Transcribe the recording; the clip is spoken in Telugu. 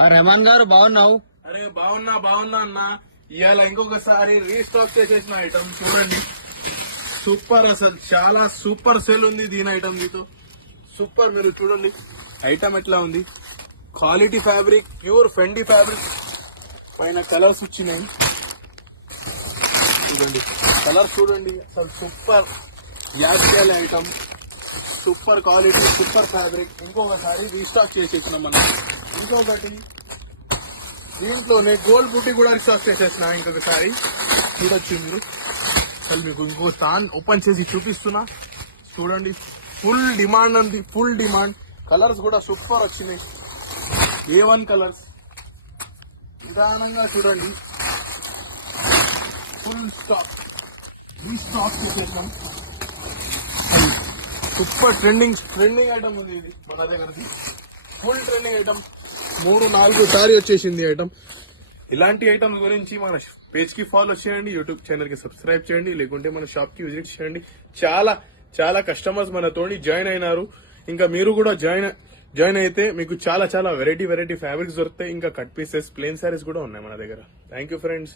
రెహమాన్ గారు బాగున్నావు? అరే బాగున్నా అన్న. ఇవాళ ఇంకొకసారి రీస్టాక్ చేసేసిన ఐటమ్ చూడండి. సూపర్, అసలు చాలా సూపర్ సేల్ ఉంది దీని ఐటమ్. మీతో సూపర్. మీరు చూడండి ఐటమ్ ఎట్లా ఉంది. Quality fabric, pure Fendi fabric. పైన కలర్స్ వచ్చినాయి చూడండి. కలర్ చూడండి అసలు super. Actual item, super quality, super fabric. ఇంకొకసారి రీస్టాక్ చేసేసినాం మనం. ఇంకొకటి దీంట్లోనే గోల్డ్ బుట్టి కూడా రీస్టాక్ చేసేసిన ఇంకొకసారి. చూడొచ్చు మీరు. అసలు మీకు ఇంకో స్థాన్ ఓపెన్ చేసి చూపిస్తున్నా చూడండి. ఫుల్ డిమాండ్ ఉంది, ఫుల్ డిమాండ్. కలర్స్ కూడా సూపర్ వచ్చినాయి. A1 కలర్స్ నిదానంగా చూడండి. ఫుల్ స్టాక్ రీస్టాక్ చేసేసినాం. సూపర్ ట్రెండింగ్ ఐటమ్ ఉంది ఇది మన దగ్గరది. Full trending item. 3-4 సారి వచ్చేసింది ఐటమ్. ఇలాంటి ఐటమ్స్ గురించి మన పేజ్ కి ఫాలో చేయండి, యూట్యూబ్ ఛానల్ కి సబ్స్క్రైబ్ చేయండి, లేకుంటే మన షాప్ కి విజిట్ చేయండి. చాలా చాలా కస్టమర్స్ మనతోని జాయిన్ అయినారు. ఇంకా మీరు కూడా జాయిన్ అయితే మీకు చాలా వెరైటీ ఫ్యాబ్రిక్స్ దొరుకుతాయి. ఇంకా కట్ పీసెస్, ప్లేన్ సారీస్ కూడా ఉన్నాయి మన దగ్గర. Thank you friends.